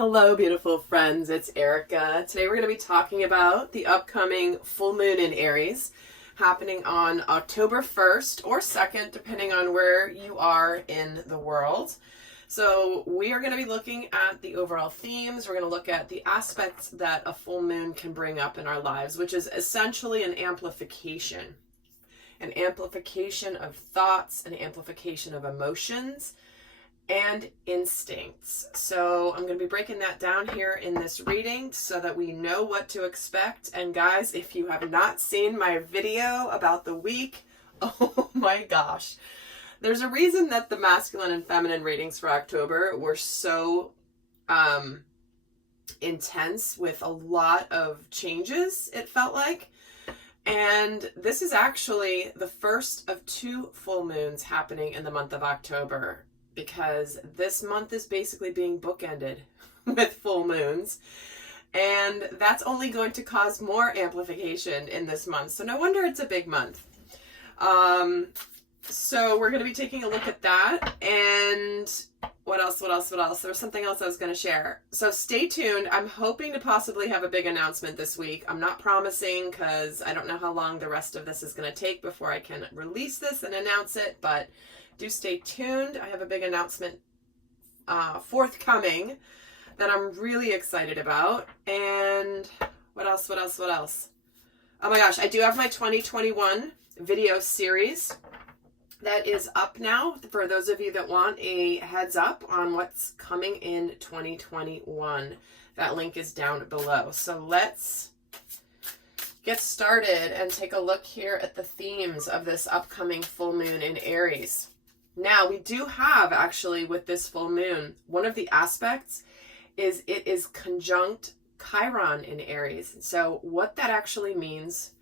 Hello, beautiful friends. It's Erika. Today we're going to be talking about the upcoming full moon in Aries happening on October 1st or 2nd, depending on where you are in the world. So we are going to be looking at the overall themes. We're going to look at the aspects that a full moon can bring up in our lives, which is essentially an amplification of thoughts, an amplification of emotions, and instincts. So I'm going to be breaking that down here in this reading so that we know what to expect. And guys, if you have not seen my video about the week, oh my gosh, there's a reason that the masculine and feminine readings for October were so intense with a lot of changes, it felt like. And this is actually the first of two full moons happening in the month of October, because this month is basically being bookended with full moons, and that's only going to cause more amplification in this month. So no wonder it's a big month. So we're going to be taking a look at that, and what else? There was something else I was going to share. So stay tuned. I'm hoping to possibly have a big announcement this week. I'm not promising because I don't know how long the rest of this is going to take before I can release this and announce it, but do stay tuned. I have a big announcement forthcoming that I'm really excited about. And what else? Oh my gosh, I do have my 2021 video series that is up now for those of you that want a heads up on what's coming in 2021. That link is down below. So let's get started and take a look here at the themes of this upcoming full moon in Aries. Now, we do have, actually, with this full moon, one of the aspects is it is conjunct Chiron in Aries. So what that actually means,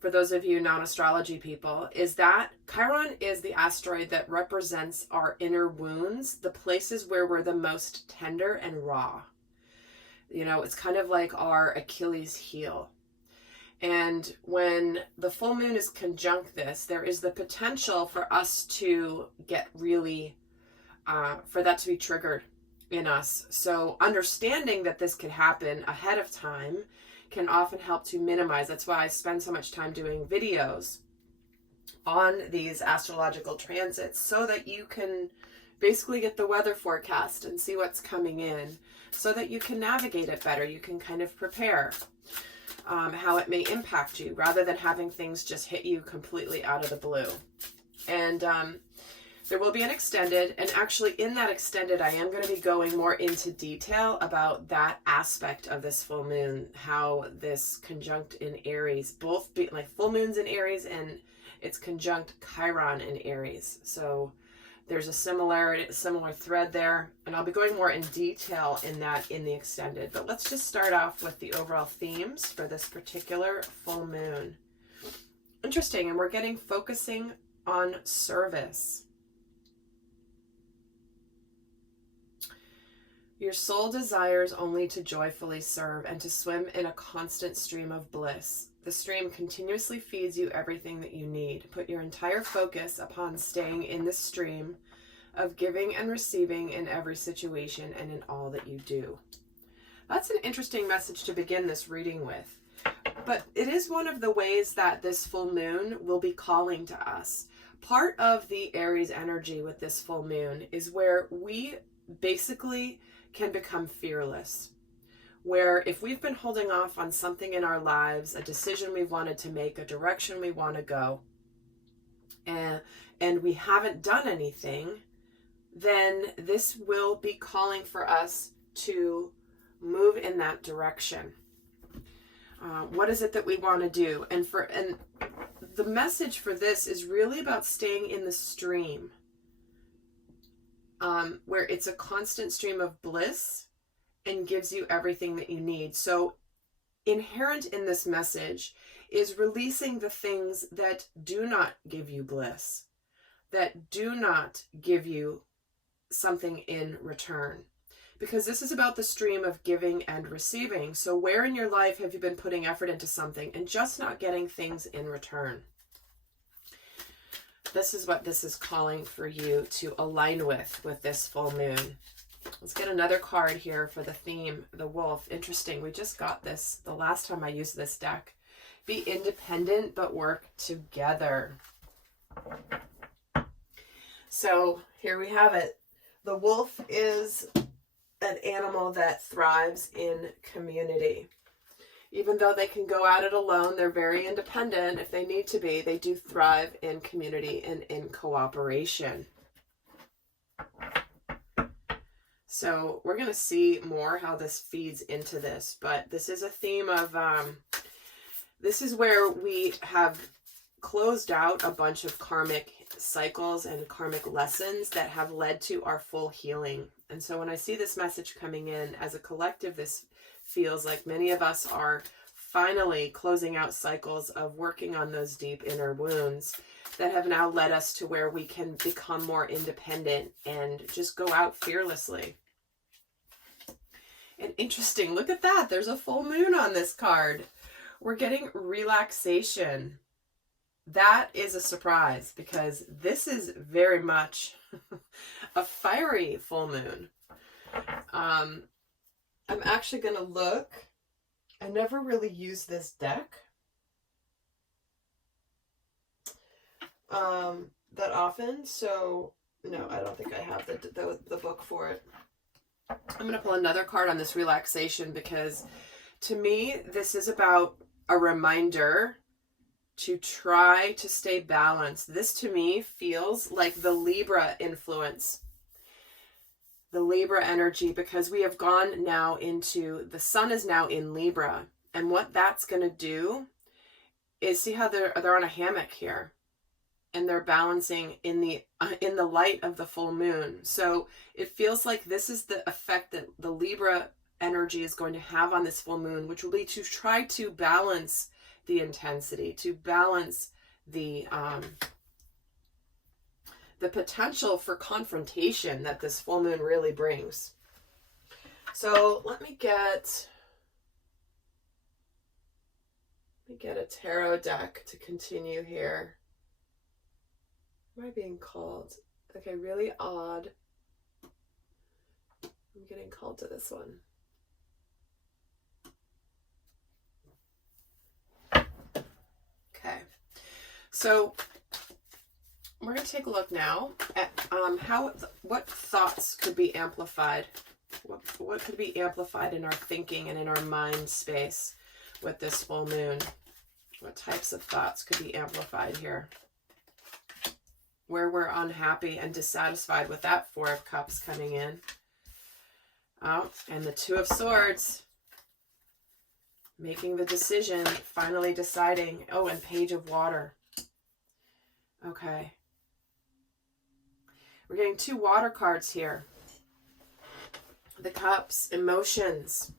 for those of you non-astrology people, is that Chiron is the asteroid that represents our inner wounds, the places where we're the most tender and raw. You know, it's kind of like our Achilles heel. And when the full moon is conjunct this, there is the potential for us to get really, for that to be triggered in us. So understanding that this could happen ahead of time can often help to minimize. That's why I spend so much time doing videos on these astrological transits, so that you can basically get the weather forecast and see what's coming in, so that you can navigate it better. You can kind of prepare how it may impact you, rather than having things just hit you completely out of the blue. And there will be an extended, and actually in that extended, I am going to be going more into detail about that aspect of this full moon, how this conjunct in Aries, both be like full moons in Aries and it's conjunct Chiron in Aries. So there's a similar thread there, and I'll be going more in detail in that in the extended. But let's just start off with the overall themes for this particular full moon. Interesting, and we're getting focusing on service. Your soul desires only to joyfully serve and to swim in a constant stream of bliss. The stream continuously feeds you everything that you need. Put your entire focus upon staying in the stream of giving and receiving in every situation and in all that you do. That's an interesting message to begin this reading with. But it is one of the ways that this full moon will be calling to us. Part of the Aries energy with this full moon is where we basically can become fearless. Where if we've been holding off on something in our lives, a decision we've wanted to make, a direction we want to go, and we haven't done anything, then this will be calling for us to move in that direction. What is it that we want to do? And the message for this is really about staying in the stream, where it's a constant stream of bliss and gives you everything that you need. So inherent in this message is releasing the things that do not give you bliss, that do not give you something in return. Because this is about the stream of giving and receiving. So where in your life have you been putting effort into something and just not getting things in return? This is what this is calling for you to align with this full moon. Let's get another card here for the theme, the wolf. Interesting. We just got this the last time I used this deck. Be independent, but work together. So here we have it. The wolf is an animal that thrives in community. Even though they can go at it alone, they're very independent if they need to be. They do thrive in community and in cooperation. So we're going to see more how this feeds into this, but this is a theme of, this is where we have closed out a bunch of karmic cycles and karmic lessons that have led to our full healing. And so when I see this message coming in as a collective, this feels like many of us are finally closing out cycles of working on those deep inner wounds that have now led us to where we can become more independent and just go out fearlessly. And interesting, look at that. There's a full moon on this card. We're getting relaxation. That is a surprise because this is very much a fiery full moon. I'm actually going to look. I never really use this deck that often, so no, I don't think I have the book for it. I'm going to pull another card on this relaxation because to me, this is about a reminder to try to stay balanced. This to me feels like the Libra influence, the Libra energy, because we have gone now into, the sun is now in Libra. And what that's going to do is, see how they're on a hammock here and they're balancing in the light of the full moon. So it feels like this is the effect that the Libra energy is going to have on this full moon, which will be to try to balance the intensity, to balance the potential for confrontation that this full moon really brings. So let me get a tarot deck to continue here. Am I being called? Okay, really odd. I'm getting called to this one. Okay, so we're going to take a look now at what thoughts could be amplified. What could be amplified in our thinking and in our mind space with this full moon? What types of thoughts could be amplified here? Where we're unhappy and dissatisfied with that Four of Cups coming in. Oh, and the Two of Swords. Making the decision, finally deciding. Oh, and Page of Water. Okay. We're getting two water cards here. The Cups, emotions.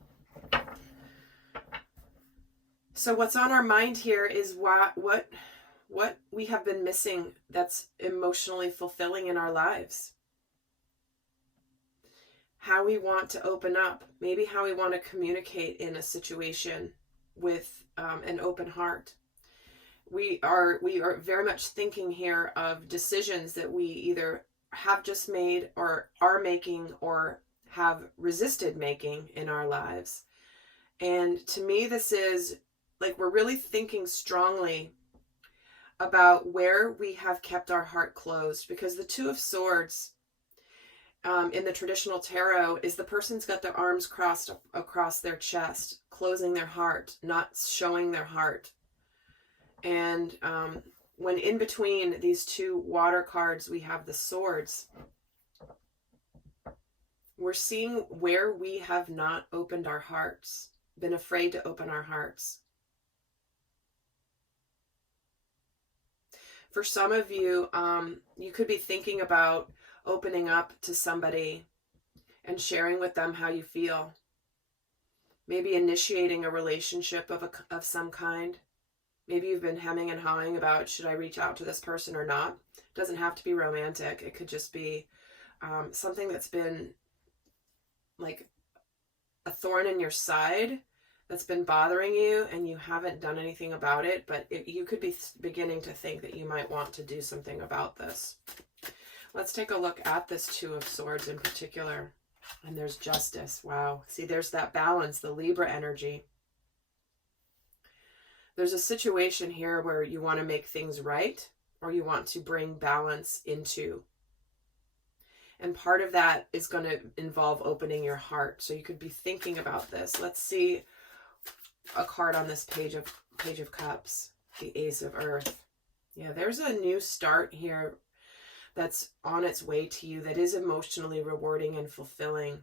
So what's on our mind here is what we have been missing that's emotionally fulfilling in our lives. How we want to open up, maybe how we want to communicate in a situation with an open heart. We are very much thinking here of decisions that we either have just made or are making or have resisted making in our lives. And to me, this is like we're really thinking strongly about where we have kept our heart closed, because the Two of Swords in the traditional tarot is the person's got their arms crossed across their chest, closing their heart, not showing their heart. And when in between these two water cards, we have the swords. We're seeing where we have not opened our hearts, been afraid to open our hearts. For some of you, you could be thinking about opening up to somebody and sharing with them how you feel. Maybe initiating a relationship of some kind. Maybe you've been hemming and hawing about, should I reach out to this person or not? It doesn't have to be romantic. It could just be something that's been like a thorn in your side that's been bothering you and you haven't done anything about it, but you could be beginning to think that you might want to do something about this. Let's take a look at this Two of Swords in particular. And there's justice. Wow. See, there's that balance, the Libra energy. There's a situation here where you want to make things right, or you want to bring balance into. And part of that is going to involve opening your heart. So you could be thinking about this. Let's see a card on this Page of Cups, the Ace of Earth. Yeah, there's a new start here that's on its way to you that is emotionally rewarding and fulfilling.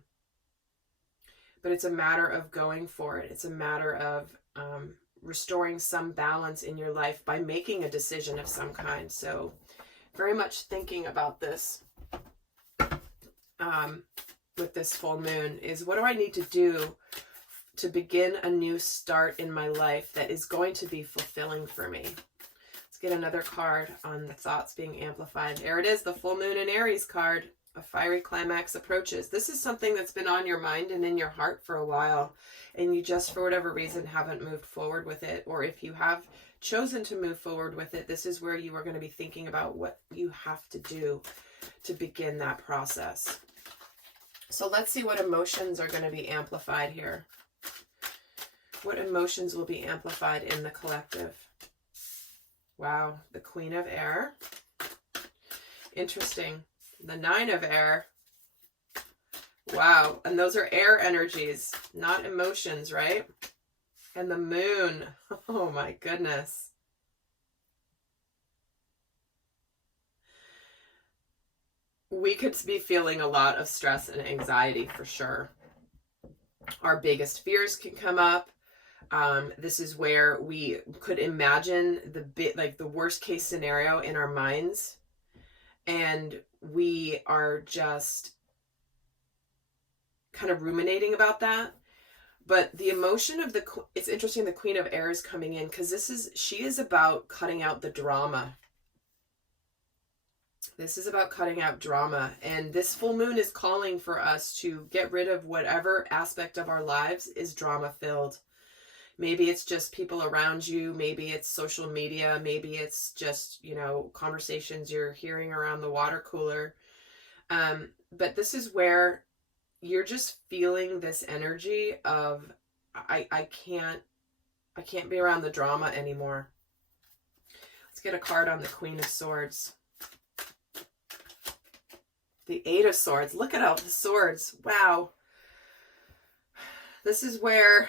But it's a matter of going for it. It's a matter of restoring some balance in your life by making a decision of some kind. So very much thinking about this with this full moon is, what do I need to do to begin a new start in my life that is going to be fulfilling for me? Let's get another card on the thoughts being amplified. There it is, the full moon in Aries card. A fiery climax approaches. This is something that's been on your mind and in your heart for a while, and you just, for whatever reason, haven't moved forward with it. Or if you have chosen to move forward with it, this is where you are going to be thinking about what you have to do to begin that process. So let's see what emotions are going to be amplified here. What emotions will be amplified in the collective? Wow, the Queen of Air. Interesting. The Nine of Air. Wow, and those are air energies, not emotions, right? And the Moon. Oh my goodness. We could be feeling a lot of stress and anxiety for sure. Our biggest fears can come up. This is where we could imagine the worst case scenario in our minds, and we are just kind of ruminating about that. But the emotion of it's interesting, the Queen of Air is coming in because she is about cutting out the drama. This is about cutting out drama, and this full moon is calling for us to get rid of whatever aspect of our lives is drama filled. Maybe it's just people around you. Maybe it's social media. Maybe it's just, conversations you're hearing around the water cooler. But this is where you're just feeling this energy of, I can't be around the drama anymore. Let's get a card on the Queen of Swords. The Eight of Swords. Look at all the swords. Wow. This is where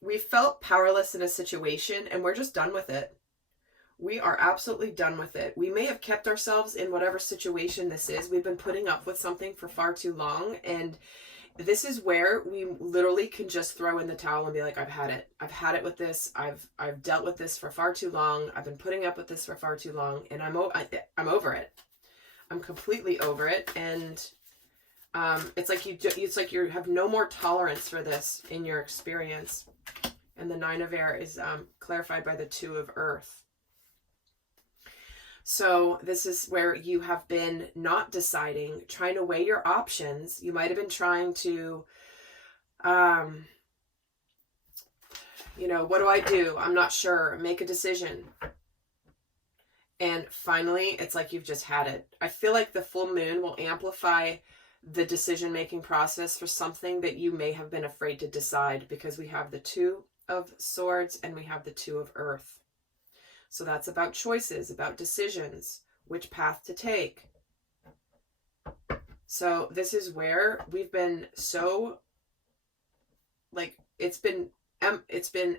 we felt powerless in a situation, and we're just done with it. We are absolutely done with it. We may have kept ourselves in whatever situation this is. We've been putting up with something for far too long, and this is where we literally can just throw in the towel and be like, I've had it. I've had it with this. I've dealt with this for far too long. I've been putting up with this for far too long, and I'm over it. I'm completely over it, and it's like you have no more tolerance for this in your experience. And the Nine of Air is clarified by the Two of Earth. So this is where you have been not deciding, trying to weigh your options. You might have been trying to, what do I do? I'm not sure. Make a decision. And finally, it's like you've just had it. I feel like the full moon will amplify the decision-making process for something that you may have been afraid to decide, because we have the Two of Swords and we have the Two of Earth. So that's about choices, about decisions, which path to take. So this is where we've been so, it's been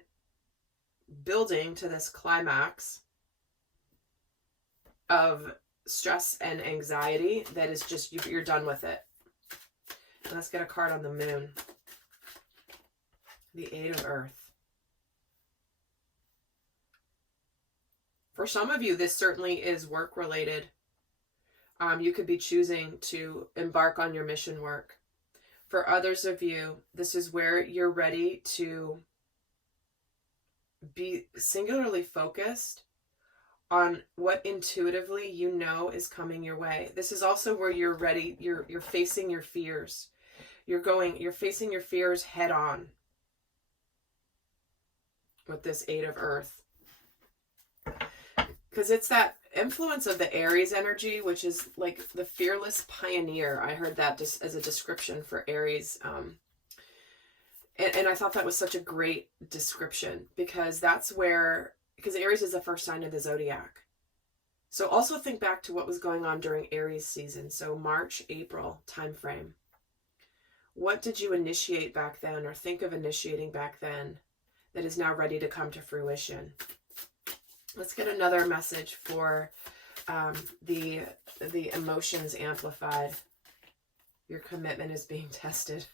building to this climax of stress and anxiety that is just, you're done with it. And let's get a card on the Moon. The Eight of Earth. For some of you, this certainly is work related. You could be choosing to embark on your mission work. For others of you, this is where you're ready to be singularly focused on what intuitively you know is coming your way. This is also where you're ready, you're facing your fears. You're facing your fears head on with this Eight of Earth. Because it's that influence of the Aries energy, which is like the fearless pioneer. I heard that just as a description for Aries. And I thought that was such a great description, because because Aries is the first sign of the zodiac. So also think back to what was going on during Aries season. So March, April time frame. What did you initiate back then, or think of initiating back then, that is now ready to come to fruition? Let's get another message for the emotions amplified. Your commitment is being tested.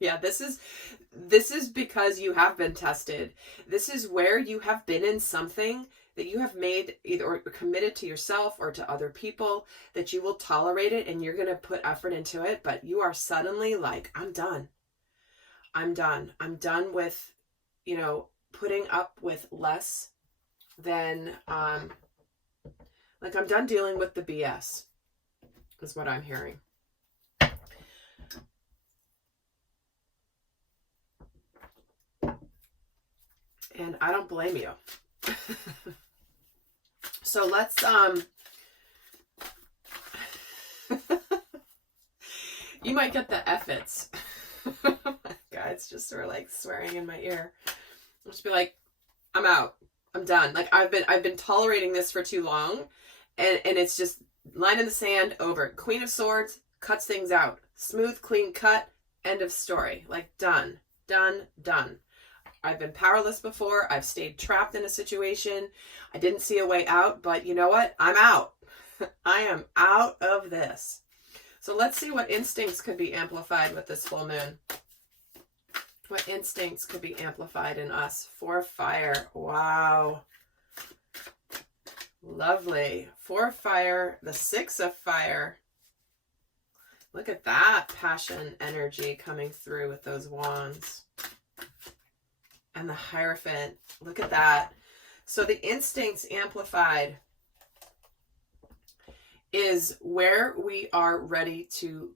Yeah, this is because you have been tested. This is where you have been in something that you have made either or committed to yourself or to other people, that you will tolerate it and you're going to put effort into it, but you are suddenly like, I'm done. I'm done. I'm done with, putting up with less than, like I'm done dealing with the BS, is what I'm hearing. And I don't blame you. So let's, you might get the F-its. Guys just sort of like swearing in my ear. I'll just be like, I'm out. I'm done. Like I've been tolerating this for too long, and it's just line in the sand, over. Queen of Swords cuts things out. Smooth, clean cut, end of story. Like done, done, done. I've been powerless before. I've stayed trapped in a situation. I didn't see a way out, but you know what? I'm out. I am out of this. So let's see what instincts could be amplified with this full moon. What instincts could be amplified in us for fire? Wow. Lovely. For fire, the 6 of fire. Look at that passion energy coming through with those wands. And the Hierophant. Look at that. So the instincts amplified is where we are ready to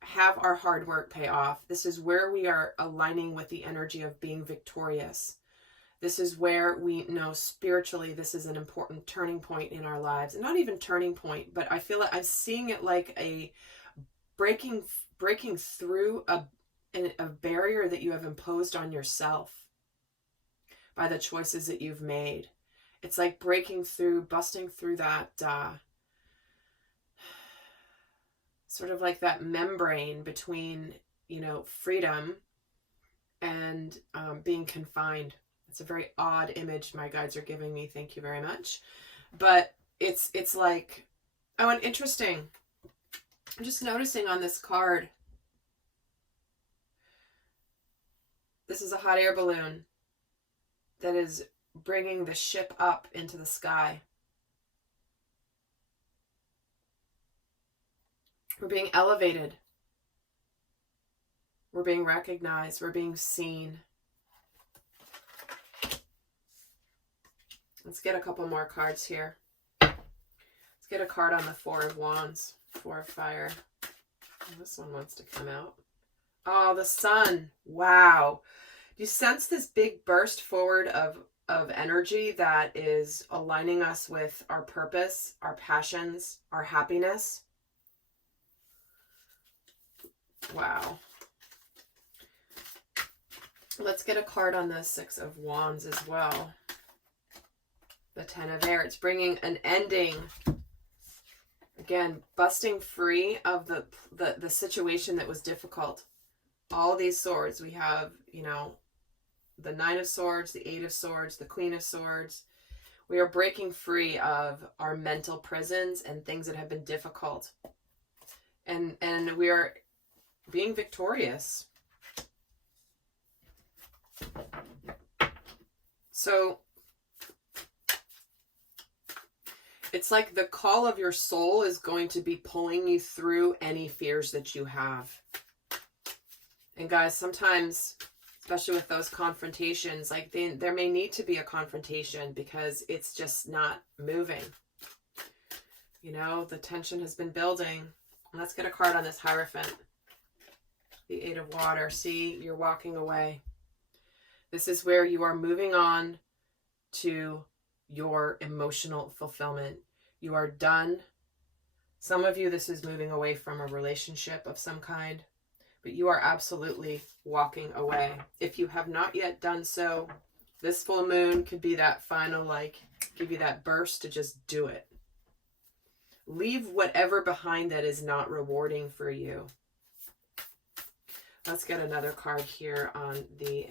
have our hard work pay off. This is where we are aligning with the energy of being victorious. This is where we know spiritually this is an important turning point in our lives. And not even turning point, but I feel like I'm seeing it like a breaking through a barrier that you have imposed on yourself by the choices that you've made. It's like breaking through, busting through that sort of like that membrane between, freedom and being confined. It's a very odd image my guides are giving me. Thank you very much. But it's like, oh, and interesting. I'm just noticing on this card, this is a hot air balloon that is bringing the ship up into the sky. We're being elevated. We're being recognized. We're being seen. Let's get a couple more cards here. Let's get a card on the 4 of Wands. 4 of Fire. This one wants to come out. Oh, the Sun. Wow. Do you sense this big burst forward of energy that is aligning us with our purpose, our passions, our happiness? Wow. Let's get a card on the 6 of Wands as well. The 10 of Air. It's bringing an ending. Again, busting free of the situation that was difficult. All these swords. We have, the 9 of Swords, the 8 of Swords, the Queen of Swords. We are breaking free of our mental prisons and things that have been difficult. And we are being victorious. So it's like the call of your soul is going to be pulling you through any fears that you have. And guys, sometimes, especially with those confrontations, like there may need to be a confrontation because it's just not moving. The tension has been building. Let's get a card on this Hierophant. The 8 of Water. See, you're walking away. This is where you are moving on to your emotional fulfillment. You are done. Some of you, this is moving away from a relationship of some kind, but you are absolutely walking away. If you have not yet done so, this full moon could be that final, like, give you that burst to just do it. Leave whatever behind that is not rewarding for you. Let's get another card here on the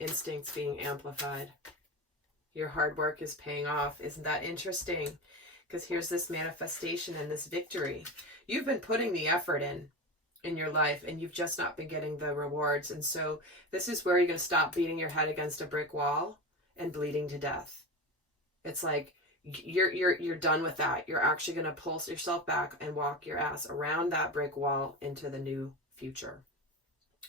instincts being amplified. Your hard work is paying off. Isn't that interesting? Because here's this manifestation and this victory. You've been putting the effort in your life, and you've just not been getting the rewards. And so this is where you're going to stop beating your head against a brick wall and bleeding to death. It's like you're done with that. You're actually going to pull yourself back and walk your ass around that brick wall into the new future.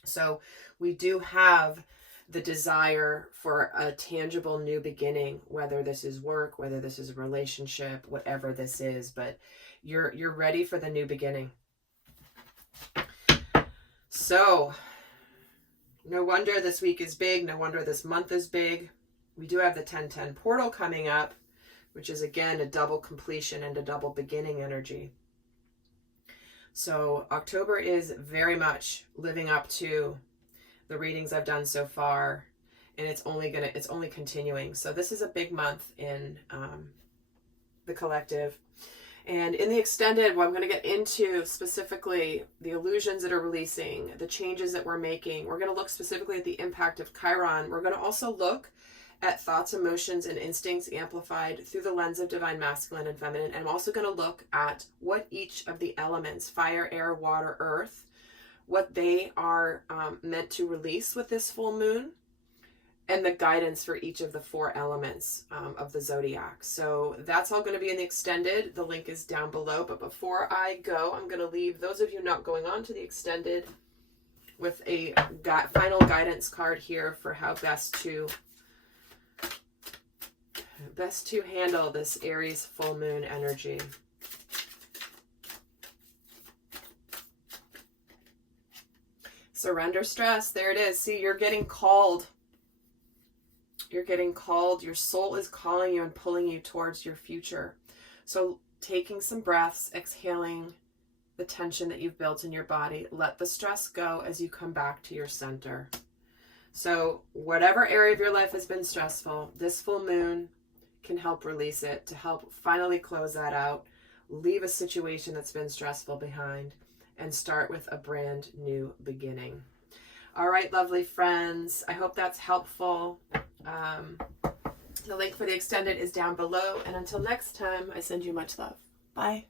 So we do have the desire for a tangible new beginning, whether this is work, whether this is a relationship, whatever this is, but you're ready for the new beginning. So no wonder this week is big. No wonder this month is big. We do have the 10-10 portal coming up, which is again a double completion and a double beginning energy. So October is very much living up to the readings I've done so far, and it's only continuing. So this is a big month in the collective. And in the extended, what I'm going to get into specifically the illusions that are releasing, the changes that we're making. We're going to look specifically at the impact of Chiron. We're going to also look at thoughts, emotions, and instincts amplified through the lens of divine masculine and feminine. And I'm also going to look at what each of the elements, fire, air, water, earth, what they are meant to release with this full moon, and the guidance for each of the 4 elements of the zodiac. So that's all going to be in the extended. The link is down below. But before I go, I'm going to leave those of you not going on to the extended with a final guidance card here for how best to handle this Aries full moon energy. Surrender stress. There it is. See, you're getting called. You're getting called. Your soul is calling you and pulling you towards your future. So taking some breaths, exhaling the tension that you've built in your body. Let the stress go as you come back to your center. So whatever area of your life has been stressful, this full moon can help release it, to help finally close that out, leave a situation that's been stressful behind, and start with a brand new beginning. All right, lovely friends. I hope that's helpful. The link for the extended is down below. And until next time, I send you much love. Bye.